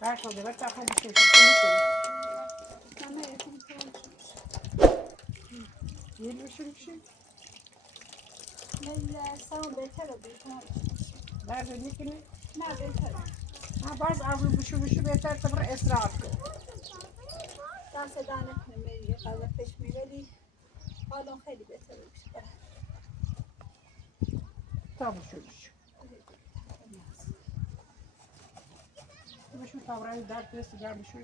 برخورده باید تفاهم بشه کنی یه بشه بشه من سوام بهتره بیکنم برده میکنی؟ نه بهتره باز اول بشو بهتر تبر اصرار کن دست دانه کنه میری غذا پیش میبری حالا خیلی بهتره بیشتر تا بشو بشو تبرای درد دست گرم بشو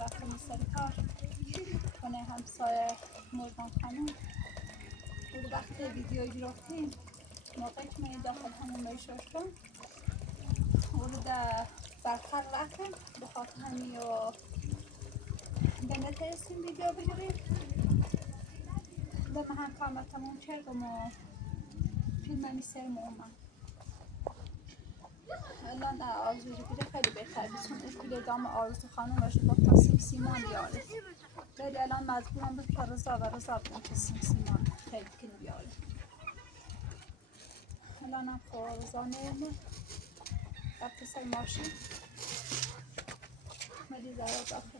رفتم سر کار خونه همسایه مرغان خانم بود وقت ویدیو گرفتیم موقعی که من داخل همون میشوشتم بود برخر رفتم به خاطر همی و به نترسیم ویدیو بگیریم به من کار تموم کردم و فیلم همی سر مومن الان آرزو بگیره خیلی بهتر چون اشکال دام آرزو خانم باشه با تا سیمان بیاره ولی الان مجبورم به تا رضا بگم که سیمان خیلی کنی بیاره الان هم خب رضا نیمه رفت سر ماشین مدی زهرا داخل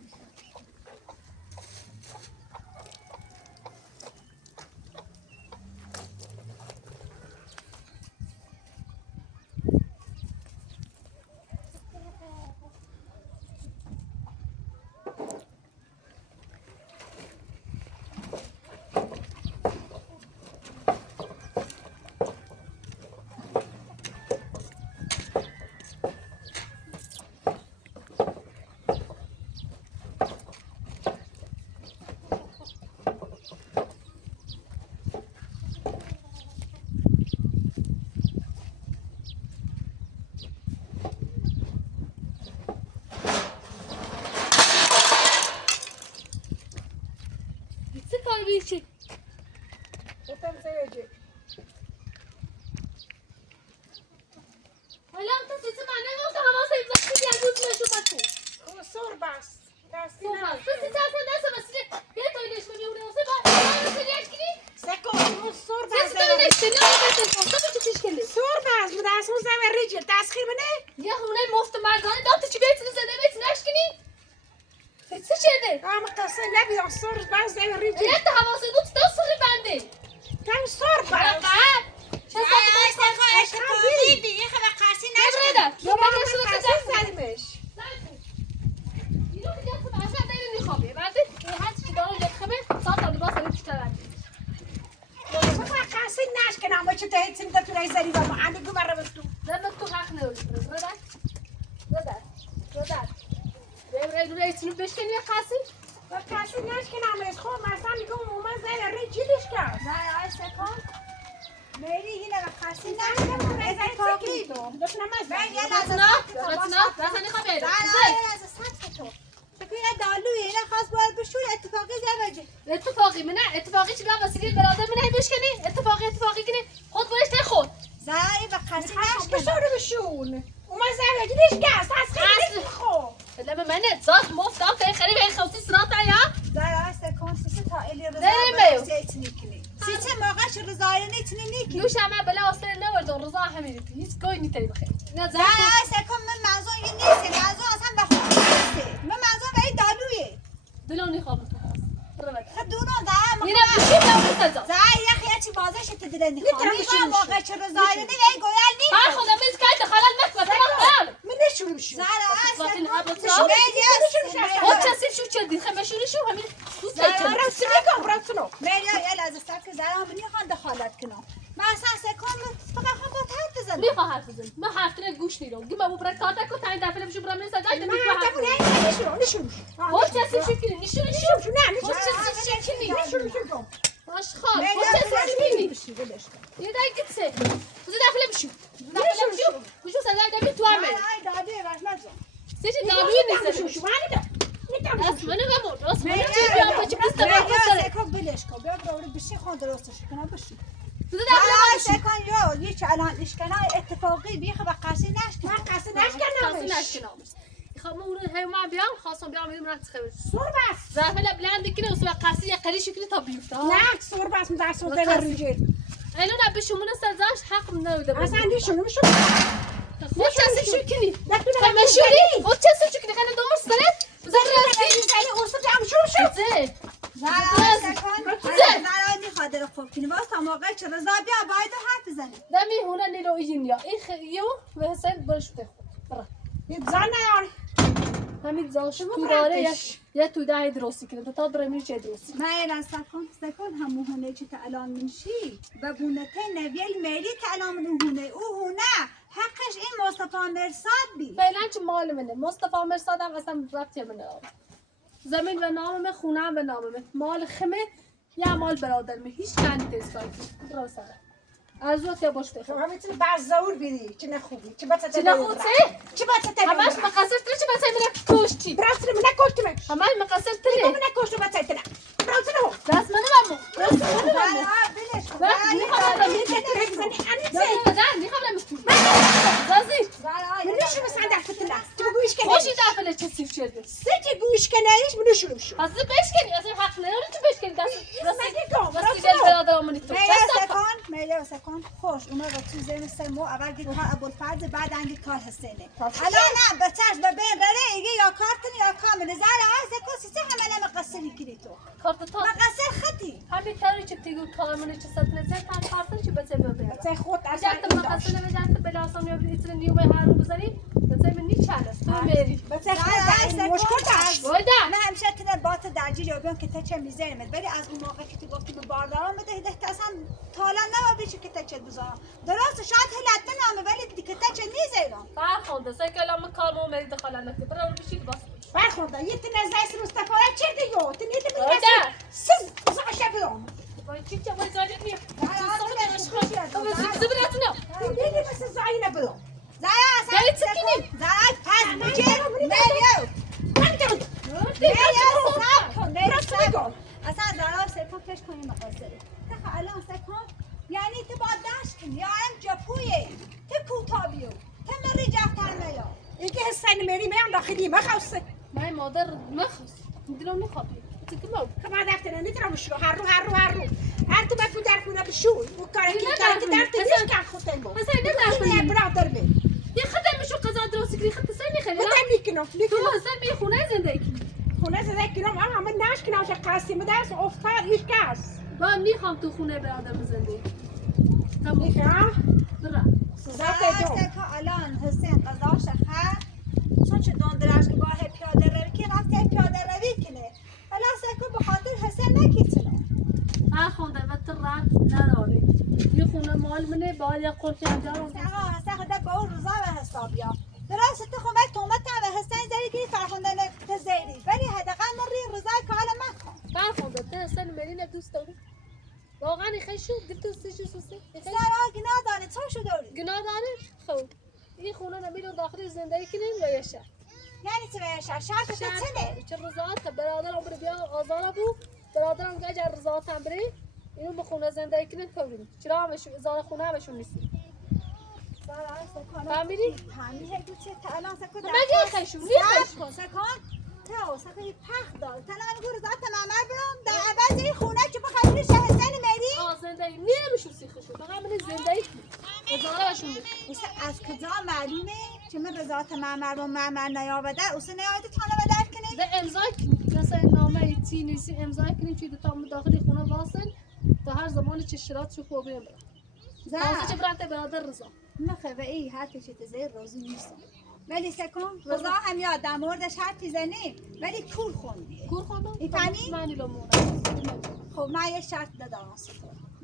Bici. Potem zajedzie. حالا تو سیسی من نگفت هوا سیب وقتی بیان روز نشو بچه O sorbas. Dasti تو na. بس سیسی اصلا دست مسیره یه تویلش کنی اونه واسه با سریعش کنی Seko, o sorbas. سیسی تویلش کنی نه بسه تو تو چیش کنی Sorbas, bu dast mu zaver rijel. Dast khir bane. یه خونه مفت مردانه داد چی بیت زده بیت نشکنی سیسی چرده Am qasa nabi o sorbas zaver rijel. یه تا حواسی بود تا سری بنده Tam sorbas. بعد چه قصي ناش كان عم بتشوف هي تسمى تقول زي ما عندك مرة بتو لما تقعنا ردا ردا ردا رئيس نبشكن يا قاسي قصي ناش كان عم يسخون ما صار يقوم وما زي الرجل إيش كان زهرا سکن مهری هنا بخاصی ناش نه كان زي اتفاقي بس أنا ما من یه زال لحظه رتنا رتنا خبر زهرا یه لحظه سکت تو شکل یه دالویه اینا خواست باید بشور اتفاقی زوجه اتفاقی من اتفاقی چی بیام واسه برادر من بشکنی اتفاقی کنی خود باش خود زهرا این بخاصی ناش نشکنه بشور بشون وما زي الرجل إيش كان أصلا خير خو لما منت زاد مفتاح في خريب هي خوتي سناطع يا زهرا سکن سیسه تا ایلی رضا نمیو. باید ایتنی کنی سیسه موقعش رضایی نیتنی نیکنی دوش هم بلا واسه نورد رضا همین هیچ کوی نیتری بخیر نه زاد زهرا سکن من موضوع این نیست موضوع اصلا به خود نیست من موضوع به این دالویه دلونی خواب خدونا زهرا میرم بشی بیام سزا زهرا یه خیلی بازش تدلنی میتونم خواهی بشینم. موقعش رضایی نیست ای گویل نیست من خودم میز کایت خلال مکمه تمام من نشون بشون زهرا فاطمه سکن ابو شو خود کسی شو چردی خمشونی شو همین دوست زهرا راس نگم راس نو مریا یه لحظه سکت زهرا من نخوام دخالت کنم من اصلا سکن فقط خواهم با حرف بزنم میخواه حرف بزنی من حرف تنه گوش نیرم گیم ابو برای کاتا کو تاین دفعه بشو برام نیست داشت ما میخواه حرف تقول بزنی هاي نشون خود کسی شو کنی نشون نشون شو نه خود نشون کسی شو کنی نشون شو باش خال مریا خود کسی شو کنی بشی ولش کن یه دای گیت سه بزن دفعه بشو دفعه بشو بشو سزا دمی تو همه زهرا ای دادی باش نزن سیچ دالوی نشون نیست شو من میتونم راست منو بمون راست منو چی بیام بچه بیست تا مریا بسره سکن بلش کن بیا برو بشی خود درستش کنم بشی بزن زهرا دفعه بشو سکن یو یه الان اشکنای اتفاقی بیخ به قصی نشکن من قصد کسی نشکنمش نشکنامش خب من اون هی من بیام خواستم بیام میرم رفت خبر سور بس زعفل بلند کنه واسه قصی یه قلی شکلی تا بیفته نه سور بس من در سور در رجل الان اب شمون سزاش حق نمیده اصلا نشون نشون خود کسی شو کنی نتونه خمشونی خود کسی شو کنی خیلی دومش سرت بزن راستی زنی اوسط هم شو زه زهرا سکن زهرا میخواد رو خوب کنی واسه تا موقع چه رضا بیا باید حرف بزنی دمی هونه نیرو ایجینیا این یو و حسین برش بخور برا زن نیار همین زاش شما تو داره براتش. یا تو ده درستی کنه تا برای میشه درستی ما اینا سکن همون هونه چه تا الان منشی و بونه ته نویل میری که الان من هونه او هونه حقش این مصطفی مرساد بی فعلا چه مال منه مصطفی مرساد هم اصلا ربطی منه زمین به نام من خونه به نام من مال خمه یا مال برادر من هیچ کنی تسکایی درست ارزوت یا باش بخور شما میتونی بعض زور بیدی چه نخوبی چه بچه چه نخود سه چه بچه تلی همش مقصر تره چه بسای منه کشتی براسل من نکشتمش همش مقصر من تره نکشتم بچه تلی براسل هو دست منو بمو دست منو بمو زهرا بلش کن بس میخوام بدم میخوام زازی زهرا من نشون بسن در فتنه چه بگویش کنه خوشی دفعه چه سیف شده سه چه گویش کنهش من نشون شو پس بشکنی اصلا حق نداری تو بشکنی دست نگم راستی گل برادرامونی تو میلا سکن خوش اومد و تو زمین سمو اول گید کار ابوالفرد بعد انگی کار حسینه الان نه بچهش به بین رره ایگه یا کارتن یا کامل زهرا سکن سیسه همه مقصری کری تو کارت تا مقصر خطی همین کاری که تیگو کارمونه چه ست نزد تا کارت چه بچه ببره بچه خود اصلا جات مقصر نمیدن بلا آسان یا بریتن نیو به هارو بزنی بچه من نیچ چاله تو میری بچه خود مشکل داشت وایدا من همیشه تنه بات درجی رو بیان که تا چه میذارم ولی از اون موقع که تو گفتی به بارداران بده هده اصلا تالا نبا بیشی که تا چه بذارم درست شاید هلت نامه ولی دیگه تا چه میذارم فرخنده سکلا من کارمو میری دخالت نکرد برو بشید باس برخورده یه تنه زیست مصطفی چه دیگه تنه یه تنه وایدا سز زعشه بیام وای چی چه وای زاری میاد زهرا تنه مثل زعینه بیام اصلا داری چی کنی؟ زهرا از بچه میلیو اصلا زهرا سکن کش کنی مقاصره تخا الان سکن یعنی تو با دشت کنی یا هم جپویه تو کوتابیو تو مری جفتر میا اینکه حسین میری میام داخلی مخواسته مای مادر مخص دلو میخوابی تکمو کما دفتر نیترم شو هر تو بفو در خونه بشو و کاری که در تیش کار خودم با حسین نه این برادر می یه خدمه میشو قضا درست کردی خد سن میخری خودم میکنم تو حسین می خونه زندگی خونه زده کنم اما من ناش کنم چه قاسم دست افتاد ایش کس با میخوام تو خونه برادر زندگی تمام میخوام برا زده جو سکن الان حسین قضاش خر چون چه دندرش که باه پیاده روی که رفته پیاده روی کنه الان سکن به خاطر حسین نکیتنه ها خونده و تران نراری یه خونه مال منه باید یک قرصی انجام آقا هسته خدا با اون روزا به حساب یا درست تو خونه تومت هم به حسن زری که فرخونده تزیری ولی حداقل من روی روزای کال مکن فرخونده ته حسن مرینه دوست داری واقعا خیشو دوستش سوسه سرا گناه دانه تو شو داری گناه داره خب این خونه نمیرو داخل زندگی کنیم و یه شهر یعنی چه به شرط تو چنه چه رضاعت برادرم بر بیا آزارا بو برادرم گه رضاعت هم بری اینو به خونه زندگی کنیم کنیم چرا همش زار خونه همشون نیستی فهمیدی؟ فهمیدی هدو چه الان سکو مگه خیشو میخوش سکان تا سکوی پخ دار تنها من گور ذات مامر برام در عوض این خونه که بخاطر شه حسین مری زندگی نمیشو سیخشو فقط من زندگی هزاره بشون میشه از کجا معلومه که من رضایت مامر و مامر نیاورده اوسه نیاورده تانه بدر کنه ده امضا کنی مثلا نامه تی نیسی امضا کنی چی تا داخل خونه واصل تا هر زمان چه شرایطش خوبه برم زهر چه برات برادر رضا مخوه ای حرفی که تزه روزی نیستم ولی سکون رضا هم یاد در موردش حرفی زنی ولی کور خوندی کور خوندم میفهمی؟ معنی لو مورد خب من یه شرط دادم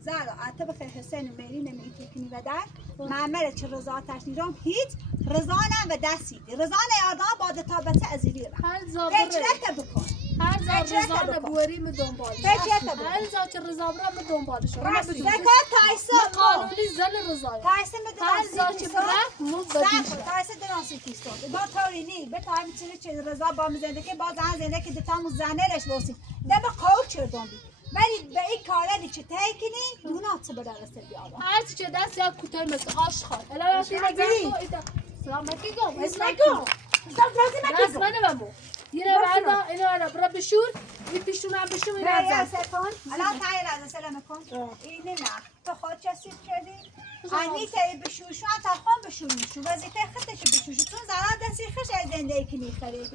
زهرا حتی بخیر حسین مری نمیتی کنی و در معمر چه رضا تشنیرم هیچ رضا نه و دستی رضا نیادم با تا بچه ازیلی رو هر زابره اجرت بکن هر اجرت زابره بکن. بوری می دنبالش اجرت بکن. هر زا چه رضا برم می دنبالش زکات تایسا قانونی زن رضا تایسا هر زا بدناسی چه کیستون برم مو بدیش تایسا دناسی کیستون با تاری نی به تایم چه رضا با مزنده که باز زن زنده که دتامو زنرش بوسی ده با قاو چردون بی ولی به این کاره چه تای کنی دونا چه بدن رسل بیادا هر چه دست یا کوتاه مثل آش خال الا رفتی نگم سلام مکیگم اسم نگو دست منه بمو یه بردا اینو برا برا بشور این پیشونم بشور این نه از سکون الان تایی لازم سلام کن اینه نه تو خود چسیب کردی انی تایی بشوشو تا خون بشوشو وظیفه خودش بشوشو تو زرا دستی خش از زندگی کنی خری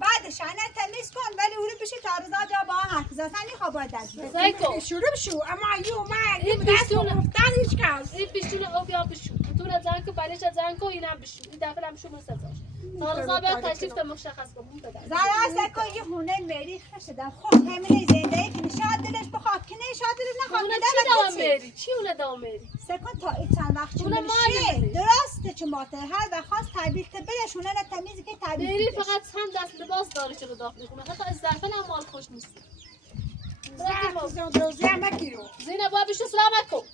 بعدش انا تمیز کن ولی اون بشه تا روزا جا با حرف زدن خواب باید سایکو شروع بشو اما یو ما این دست پیشونه گفتن هیچ کس این پیشونه او بیا بشور تو را زن کو بالش زن کو اینم بشور این دفعه هم شما سزاش تا روزا بیا تشریف تا مشخص کنم زرا سکون یه هونه مری خش دادم خب همین زندگی کنی شاید دلش بخواد کنه شاید دلش نخواد اون کنه چی دام میری چی اون دام میری سکون تا این چند وقت اون میشه مالی. درسته چه ماته هر وقت خواست تعبیر که بلش اونه تمیزی که تعبیر میری کنش. فقط هم دست لباس داره چرا داخل خونه حتی از ظرفن هم مال خوش نیست زن روزی هم کیلو زینا بابا بشو سلام علیکم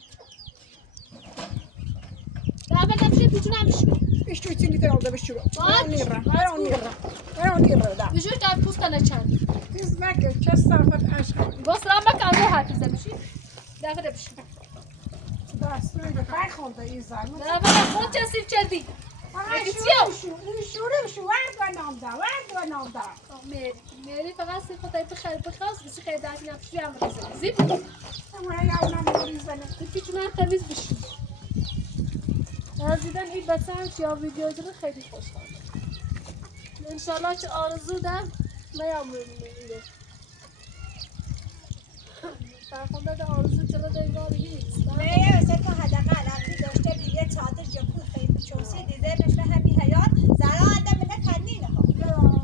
دابا نمشي بيجونا نمشي اشتو تینی تو آورده بشو باید. برای نیره دا بيجو دار پوستنا چند تیز نکه چه صرفت عشق با سلام علیکم رو حرف زدی دابا بشو دست روی خیلی خونده این زن دابا خود چسیف کردی شروع بشو ورد و نام دا میری فقط سی خدای بخیر بخواست بسی خیلی درکی نمشی هم بزنی زیب اما یا نام میزنه پیچونه تمیز بشی از دیدن این بچه هم که ویدیو دیدن خیلی خوشحال انشالله که آرزو دم نیامونیم میره فرخونده ده آرزو چرا دنگاری نیست نه مثل که حداقل اگه داشته بیه چادر جکو خیلی چوسی دیده بشه همین حیات زرا آدم نه تنینه ها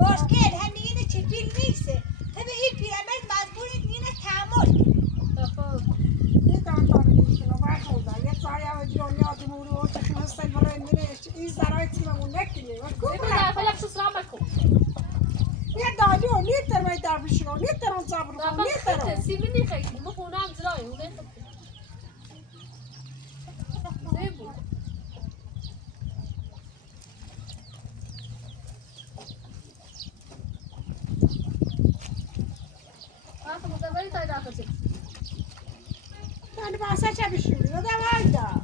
مشکل همین اینه چپیل نیسته همه این پیرامید مجبورید اینه تحمل یه دانتان میکنه و خونده یه سایی هم دنیا دمورو و چه خسته برای منش این زرای تیممون نکنه و ببین در فعلا بشو سلام بکن یه دادیو نیتر باید در بشنو نیتر هم زبر کن نیتر هم سیمی نیخیلی ما خونه هم زرایی اونه زیبو آخه مدوری تای داخل چه من باسه چه بشونی رو دوال دا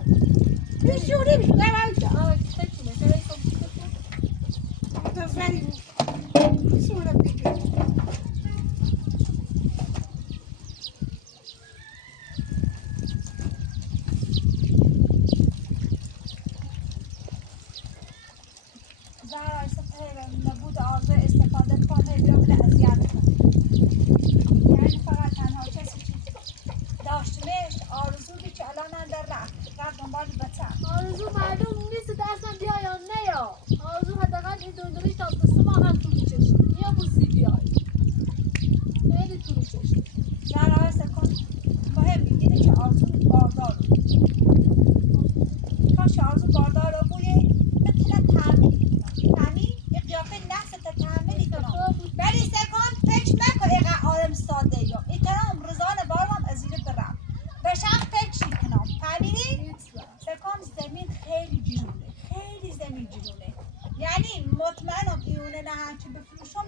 بشونی بشو دوال دا آه تکنه خیلی کمپیوتر تو زنی سوره بگیر زرا استفاده نبود آرزو استفاده کن هیدرام اذیت کن یعنی فقط تنها کسی که داشتمش آرزویی که الان اندر رفت دنبال بچه آرزو معلوم نیست دستم بیا یا نه یا آرزو حداقل این دوندونی تا دست ما هم تو میچشی یا بوزی بیای خیلی تو میچشی زرا سکن مهم اینه که آرزو باردار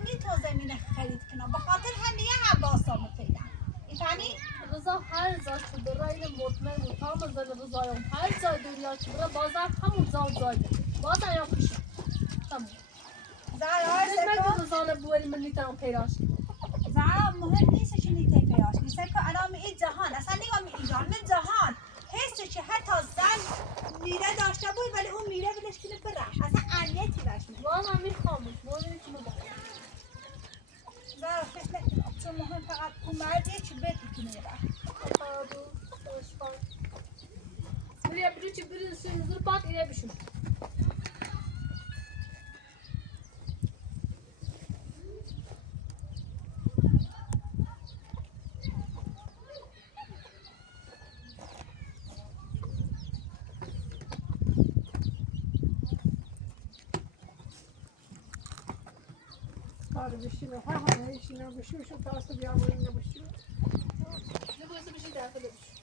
نی تو زمین خرید کنم به خاطر همین عباسامو پیدا میفهمی؟ رضا هر جا که بره این مطمئن بود تا مزل رضایم هر جای دنیا که بره بازم همون زای بازم یا پیش تمام زهرا من رضا بولی من نیتم پیراش زهرا مهم نیست که نیته پیراش نیست که الان این جهان اصلا نگاه می ایران من جهان حسی که حتی زن میره داشته بود ولی اون میره بلش کنه برش اصلا اهمیتی بهش نیست والا میخوامش مهم که زهرا فکر نکنم چون مهم فقط اون مردیه که بهتی که میره بریا بری چی بری سوی نزول پات ایره بشون کار بشینه ها نشینه بشین شو تاسو بیا باید نباشی نبایسته بشی داخل بشون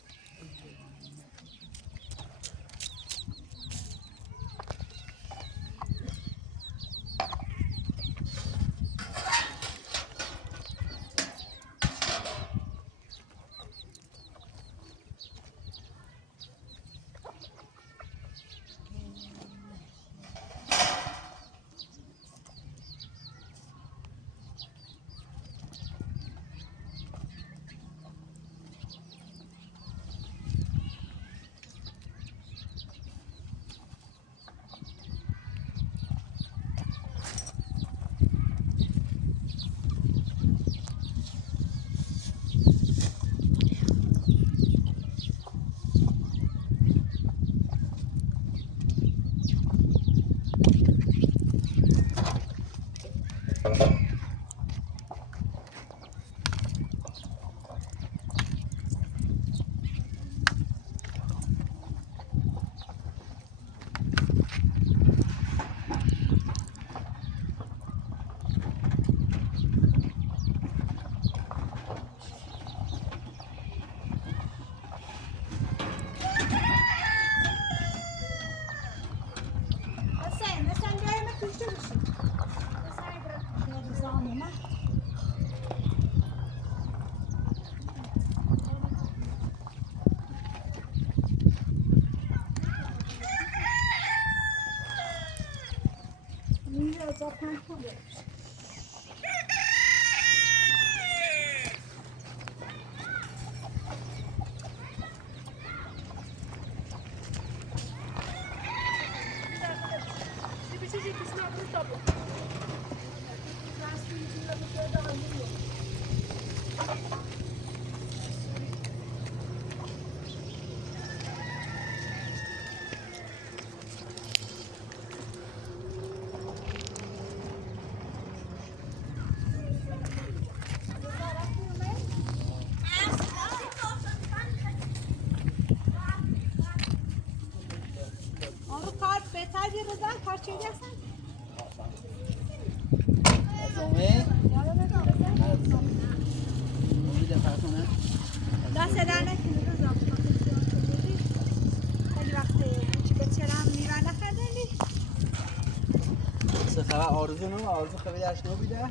آرزو نه آرزو خبرش نبوده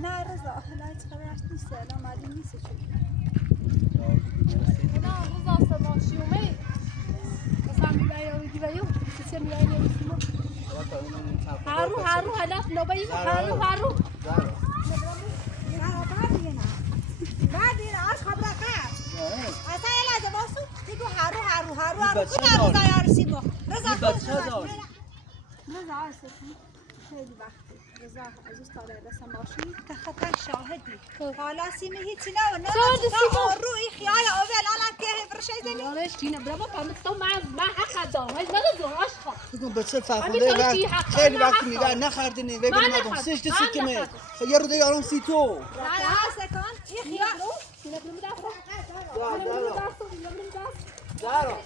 نه رضا حالا هیچ خبرش نیست الان معلوم نیست چی نه روز سماشی اومد مثلا میبایی و یو چه میبایی نمیسیمو هارو حالا نبایی هارو بعد این آش خبره کرد اصلا یه لحظه واسو دیگو هارو کن رضا یارسیمو رضا خیلی وقتی رضا عزیز تا رسم ماشین تخطا شاهدی حالا سیمه هیچی نه تا روی خیال اول الان که برشه زنی یارش کینه برام فهمت تو من حق دارم هیچ وقت زوراش خواهد بگم بچه فرخنده خیلی وقت میگه نخردنی وی بریم آدم سشت سی کمه یه رو دیگه آرام سی تو سکن این خیال زهرا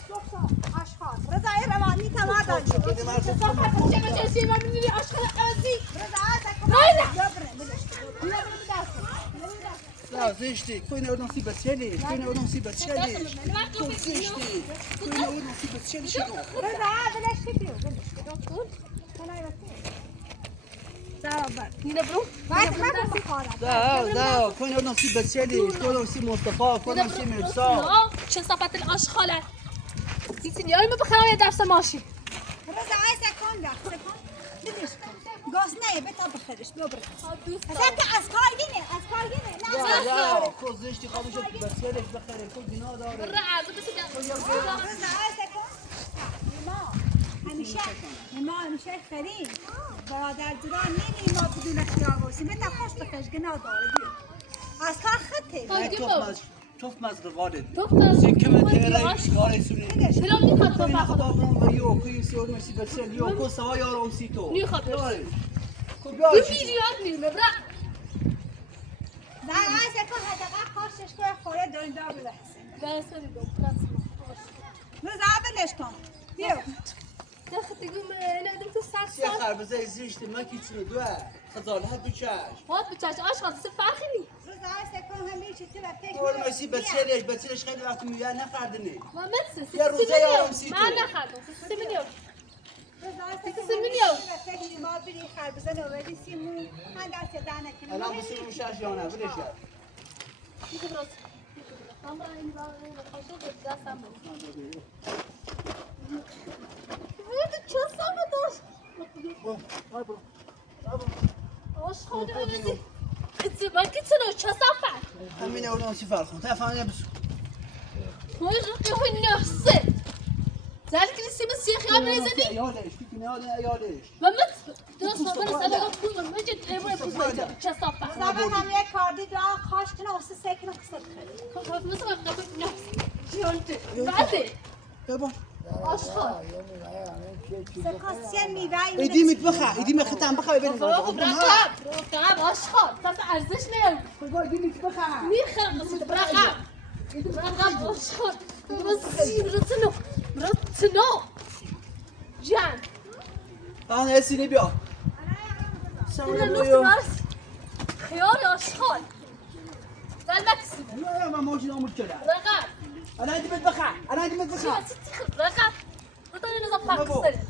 رضا این روانی تمام داشت بده مرد چه چیزی من می‌بینی عاشق ازی لا زشتی کوی نودم سی بچه‌لی کوی نودم سی بچه‌لی کوی زشتی کوی نودم سی بچه‌لی شو رضا بلش کیو زهرا بده برو باید من بخورم ده کن اون سی بچه‌لی کن اون سی مصطفی کن اون سی مرساد چه صفت الاشخاله دیتی نیاری ما بخرم یه درس ماشین رضا عايز سکن ده سکن بدش گاز نه بتا بخرش بیا برو اصلا که از کار گینه ده کوزشتی خودش بچه‌لی بخره کن دینا داره برو عرضه بسی رضا عايز سکن همیشه خریم برادر جدا نمی ما بدون خیار باشیم بتا خوش بخش گناه داره بیا از کار خطه توف مزرقاده توف مزرقاده. سکه من تیرش کاری سونی چرا میخواد تو اینا بخواد خبرم ویو کوی سیور مسی بچه‌لی یو کو سوای آرام سی تو میخواد کو تو بیای ویدیوات میبینه برا نه عايز سکن حداقل خوشش که خوره دارین دار بده درس میدم رضا بلش کن بیا داخل تقوم نقدم تو ساعت سی خربزه زیشت مکیچونو دو خزالت بچش هات بچاش آشغال سه فرقی نی رضا عايز سکن همیشه تو فکر کور مسی بچه‌لیش خیلی وقت میگه نخردنی ما متس یه روزه یارم سی تو. من نخردم 3 میلیون رضا عايز سکن سه میلیون. فکر ما بری خربزه نوردی سیمون من دست دهنه کنم الان بسیم مشاش یا نه بدش میگه براس هم این خوشه دستم بود چه سامو داشت آشغال بزنی اتفاقی تو چه سفر همین اون سی فرخون تفهمی بس وای قهوه نفسه ذلك اللي سيب السيخ يا بريزني یادش کی یادش ما مت درس ما بس انا بقول ما جيت ايوه بس ما جيت چه صفه زبان هم یک کاردی دو خواست کنه واسه سکن قصد خیلی خب مثلا قبل نفس جونت بعد بابا اشخاص سکاسیه میوه ایدی میتبخه ببین رقم اشخاص تاس ارزش نمیاد بابا ایدی میتبخه میخرم قصد رقم اشخاص رتنو جان آن اسینی بیا اون نقطه خيار اشخاص ذا المكسب لا ما موجود امور كده رقم انا عندي مذبخه يا ستي خذ رقم قطعنا نظام فرق السنة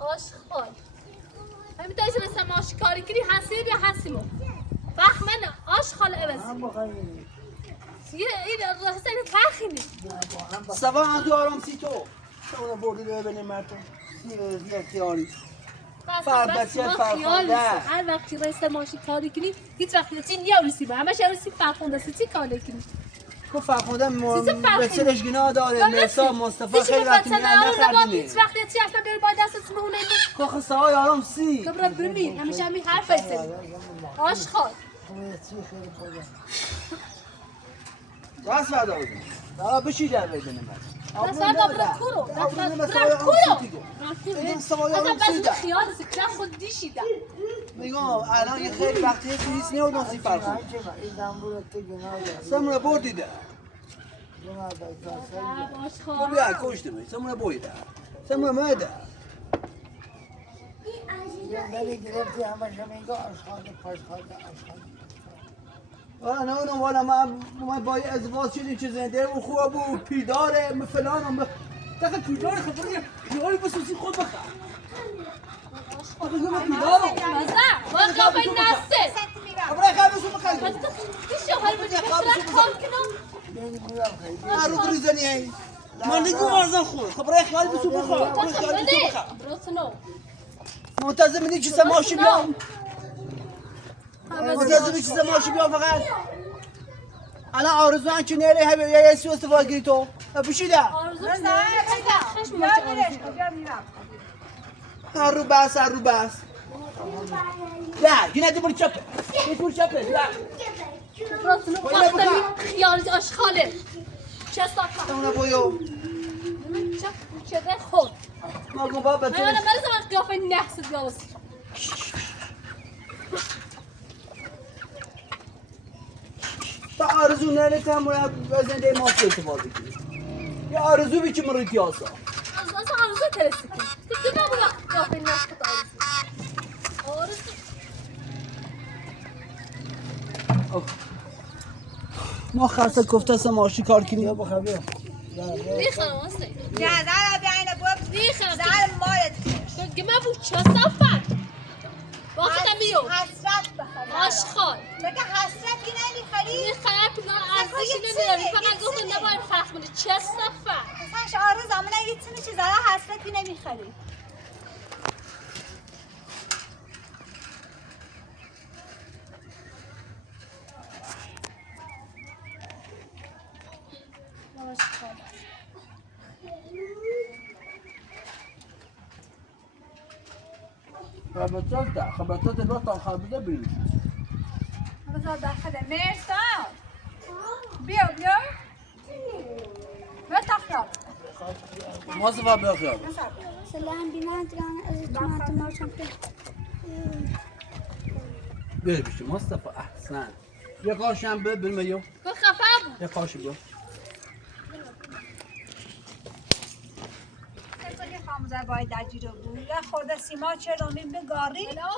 اشخاص هم تايش رسم ماشكاري كري حاسيب يا حاسمو فخمنا اشخاص ابز إذا حسين فاخني سبا عندو آرام سی تو شما بردی ببینیم مردم یه خیالی هر وقتی رئیس ماشی کاری کنی هیچ وقت چین یا رسیبه همش رسیب فرخونده سی کاری کنی کو فرخونده بسرش گناه داره مرساد مصطفی خیلی وقتی میگن نخردینی هیچ وقت چی اصلا بری باید دستت مهونه کو خسای آرام سی کبرات برمی همیشه همی حرف ایسلی آشخال راست فردا بودیم دارا بشی در بیدنیم دستار دابرا کورو برا کورو اصلا بس خیال سکره خود دیشیده میگم الان یه خیلی وقتی هیچ نیست نسی فرخونده سمونه بردیده تو بیا کشته می سمونه بایده سمونه مایده نه والا ما با ازدواج شدیم چه زنده و خوب و پیداره فلان دقیقا پیداره خبری خیالی بسوسی خود بخواه دقیقا پیداره مزا واقعا باید نسته خبری خیلی بسو بخواه بس تشو هر بجه بسرک کار کنم من رو بریزنی هی من نگو ارزان خود خبری خیلی بسو بخواه برسنو منتظر میدی چیزا ماشی بیام منتظر میدی چیزا ماشی بیام فقط الان آرزو هم که نیره همه یه سی استفاده گیری تو بشیده آرزو هر رو بس نه یه ندی بری چپه یه بری چپه برسنو وقتی خیال اشخاله چه صفحه اونه بایو چه خود ما گو بابا تو انا مرزا قیافه نحس دیالوس تا آرزو نره تا مرا زنده ما استفاده گیری یه آرزو بی که مریتی آسا اصلا آرزو ترسی کن تو نبودا قیافه نحس کن آرزو ما خرسه کفته سماشی کار کنیم میخوام اصلا زهرا بیاین بوب ریخم زهر مالت تو گمه بود چه صفت وقت میو حسرت بخری آشخال بگه حسرت که نمیخری این خیلی پلان ارزشی نمیداری فقط گفتم نباید فرق کنه چه صفت مثلا شعار زمانه یه چیزی چه زهرا حسرت که نمیخری خبرتات الوقت خبرته بینی بذار داخل مرساد بیا بتخیال مصطفى بخير سلام بنات كان ما شفت بيه بشي مصطفى احسن يا قاشم بالميو تو خفه بود يا قاشم بيو خاموزه باید در جیرو بود یا خورده سیما چه رومین بگاری یا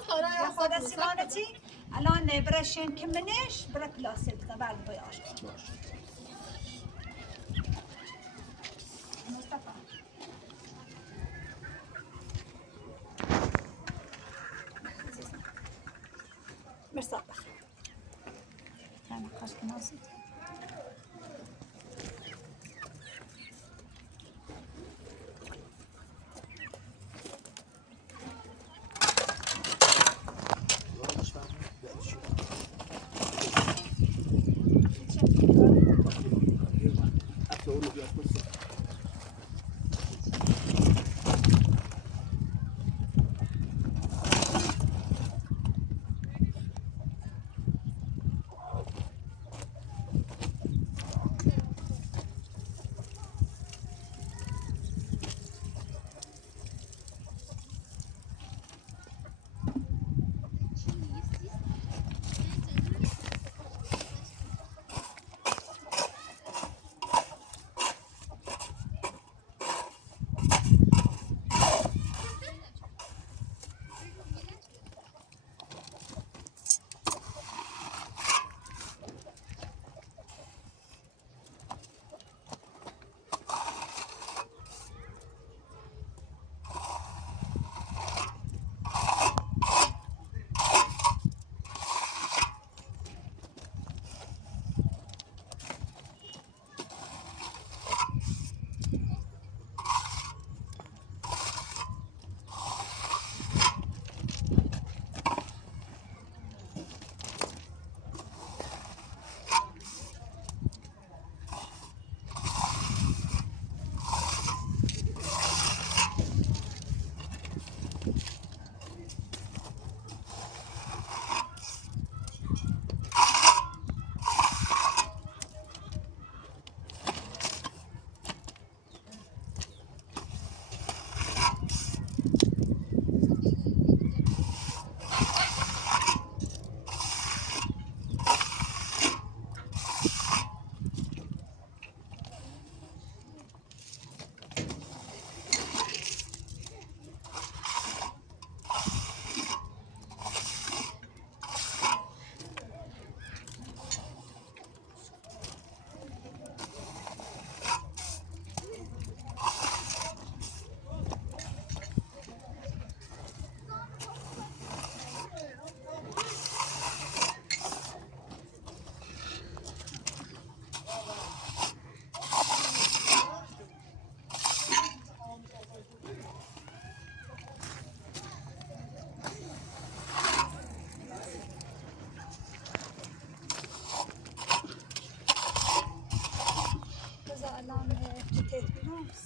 خورده سیما نتی الان برشن که منش برای کلاسه بده بعد باید آشت مصطفى مرساد بخیر تنها کاش که نازید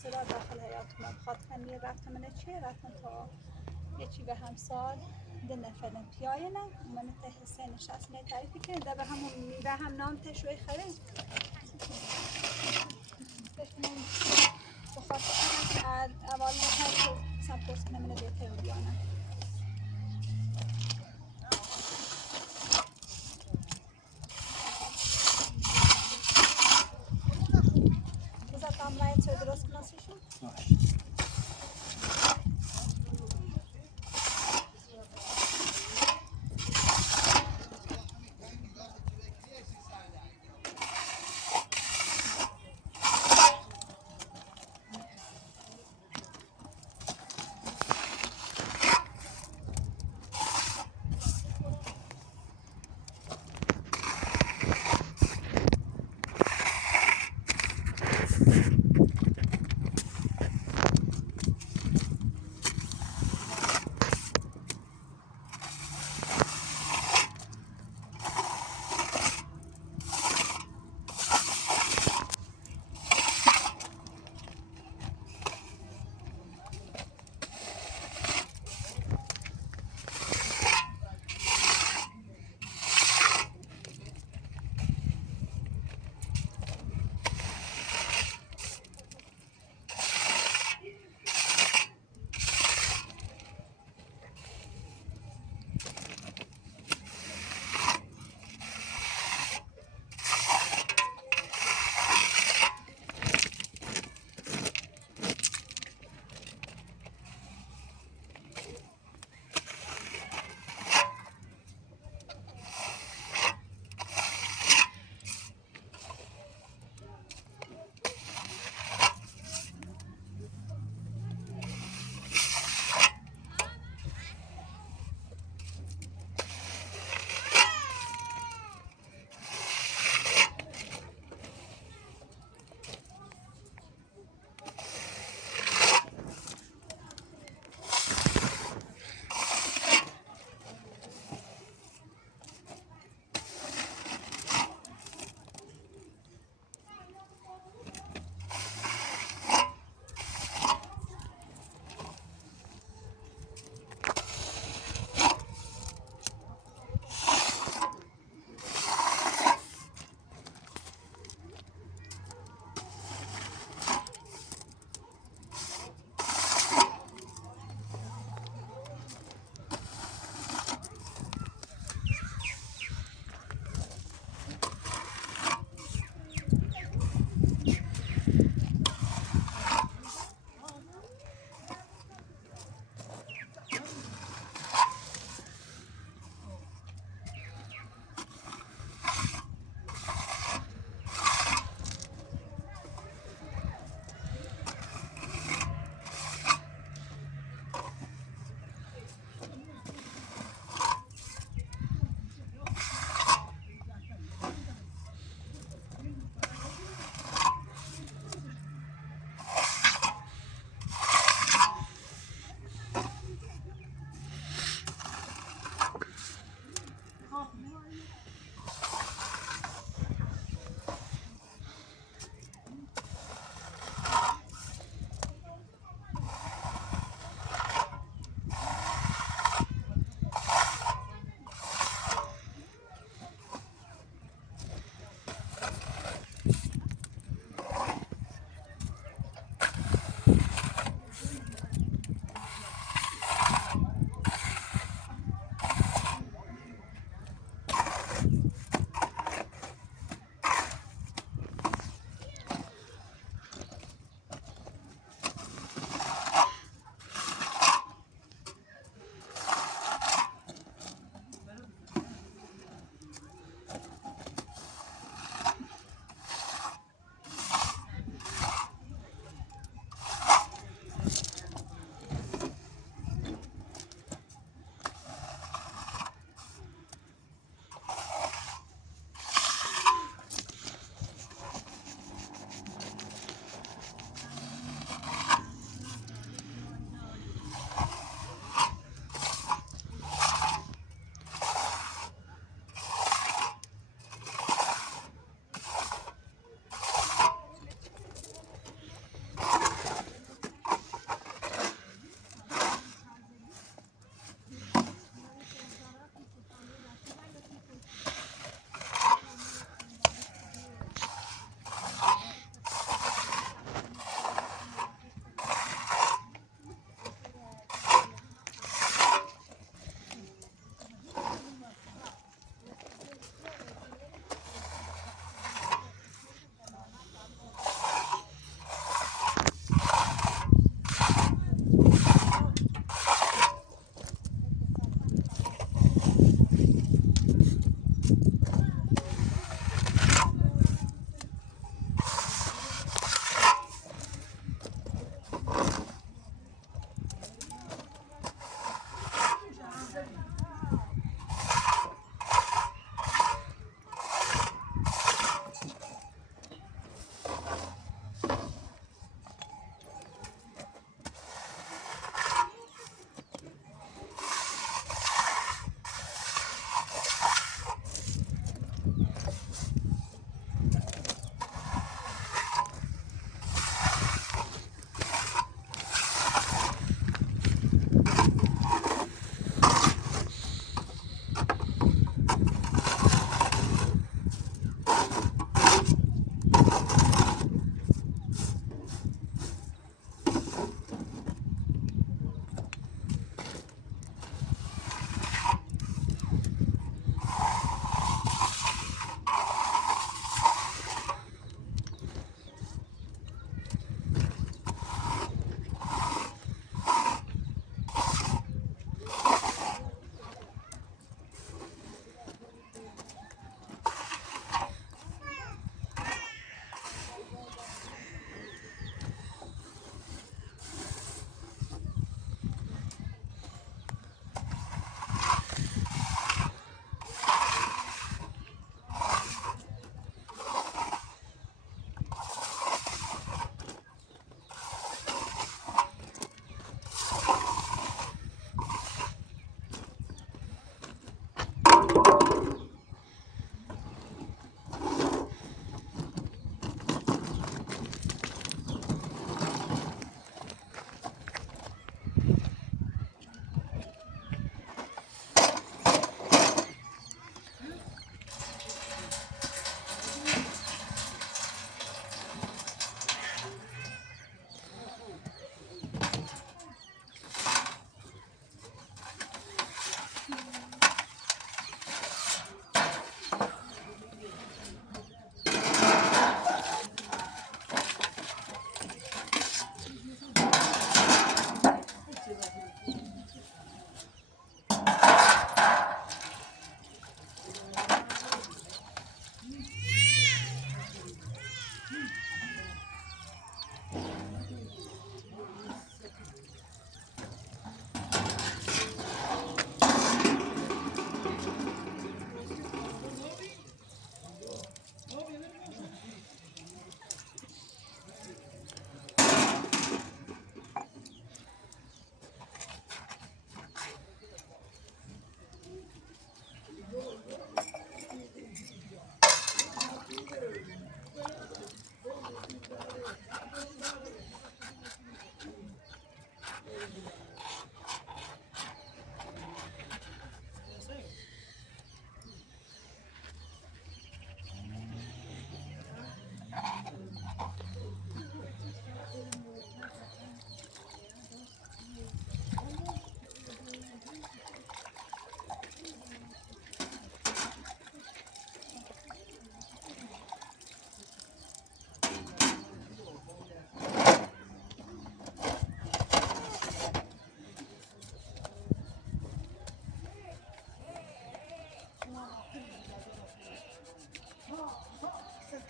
صدا داخل حیات ما خاطر می رفتم من چی رفتم تا یه چی به همسال ده نفرم پیاینه من ته حسین شخص نه تعریفی که ده به همون میوه هم نام تشوی خرید بخاطر اول ما سپورت کنم من دیگه بیانم درست کناسیشون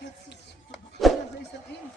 يا زي سبعين